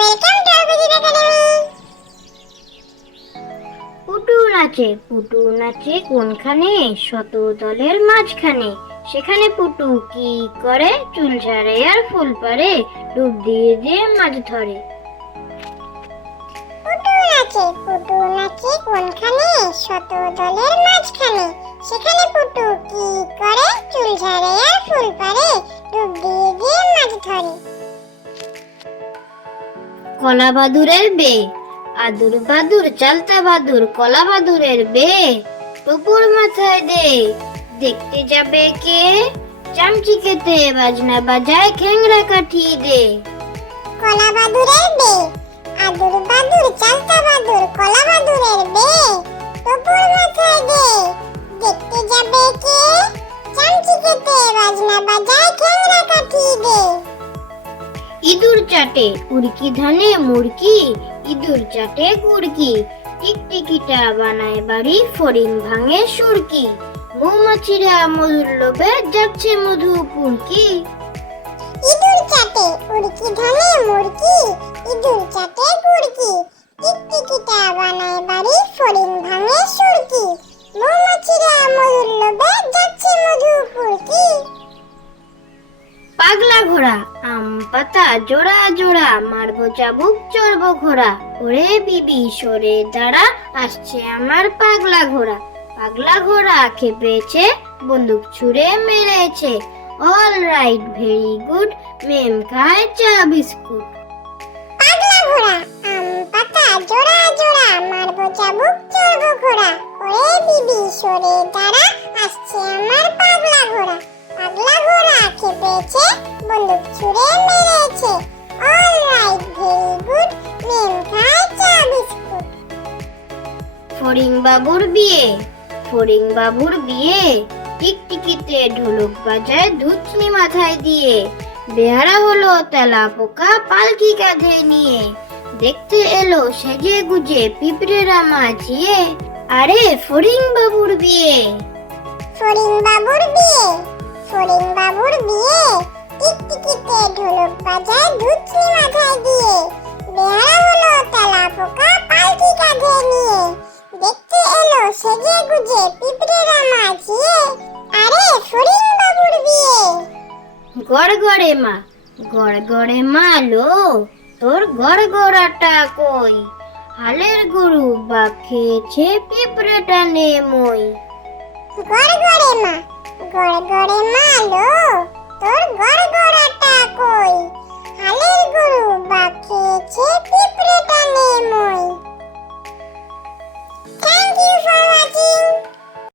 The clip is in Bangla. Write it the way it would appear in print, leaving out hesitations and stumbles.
Welcome to Abhijit academy. Putu নাচে কোনখানে? শত দলের মাঝখানে। সেখানে পুটু কি করে? চুল ঝাড়ে আর ফুল পারে, ডুব দিয়ে দিয়ে মাছ ধরে। পুটু নাচে কোনখানে? শত দলের মাঝখানে। সেখানে পুটু কি করে? চুল ঝাড়ে আর ফুল পারে, ডুব দিয়ে দিয়ে মাছ ধরে। কলা বাদুরের বে, আদুর বাদুর চালতা বাদুর, কলা বাদুরের বে টুকুর মাথায় দে। দেখতে যাবে কে? চামচিকেতে বাজনা বাজায়, খেংরা কাঠিয়ে দে। কলা বাদুরের বে, আদুর বাদুর চালতা বাদুর, কলা বাদুরের বে টুকুর মাথায় দে। দেখতে যাবে কে? চামচিকেতে বাজনা বাজায়, খেংরা কাঠিয়ে দে। ইঁদুর চাটে উড়কি ধানে মুড়কি, ইঁদুর চাটে কুড়কি, টিকটিকিটা বানায় বাড়ি, ফড়িং ভাঙে সুরকি। মৌমাছিরা মধুর লোভে যাচ্ছে মধু পুরকি। ইঁদুর চাটে উড়কি ধানে মুড়কি, ইঁদুর চাটে কুড়কি, টিকটিকিটা বানায় বাড়ি, ফড়িং ভাঙে সুরকি। মৌমাছিরা মধুর লোভে যাচ্ছে মধু পুরকি। পাগলা ঘোড়া আম পাতা জোড়া জোড়া, মারবো চাবুক চড়বো ঘোড়া। ওরে বিবি সরে দাঁড়া, আসছে আমার পাগলা ঘোড়া। পাগলা ঘোড়া খেপেছে, বন্দুক ছুঁড়ে মেরেছে। অল রাইট ভেরি গুড, মেম খায় চা বিস্কুট। পাগলা ঘোড়া আম পাতা জোড়া জোড়া, মারবো চাবুক চড়বো ঘোড়া। ওরে বিবি সরে দাঁড়া, আসছে আমার পাগলা ঘোড়া। পাগলা ঘোড়া খেপেছে, বন্দুক ছুঁড়ে মেরেছে। অল রাইট ভেরি গুড, মেম খায় চা বিস্কুট। ফড়িং বাবুর বিয়ে, ফড়িং বাবুর বিয়ে, টিকটিকিতে ঢোলক বাজায় ধুচনি মাথায় দিয়ে। বেহারা হলো তেলা পোকা পালকি কাঁধে নিয়ে, দেখতে এলো সেজে গুজে পিঁপড়েরা মাছিয়ে। আরে ফড়িং বাবুর বিয়ে। ফড়িং বাবুর বিয়ে, ফড়িং বাবুর বিয়ে, টিকটিকিতে ঢোলক বাজায় ধুচনি মাথায় দিয়ে। বেহারা হলো তেলা পোকা পালকি কাঁধে নিয়ে, দেখতে এলো সেজে গুজে পিঁপড়েরা মাছিয়ে। আরে ফড়িং বাবুর বিয়ে। গড়গড়ে মা, গড়গড়ে মা লো, তোর গড়গড়াটা কই? হালের গরু বা খেয়েছে, পিঁপড়েটা নে মই। গড়গড়ে মা, গড়গড়ে মা লো, তোর গড়গড়াটা কই? হালের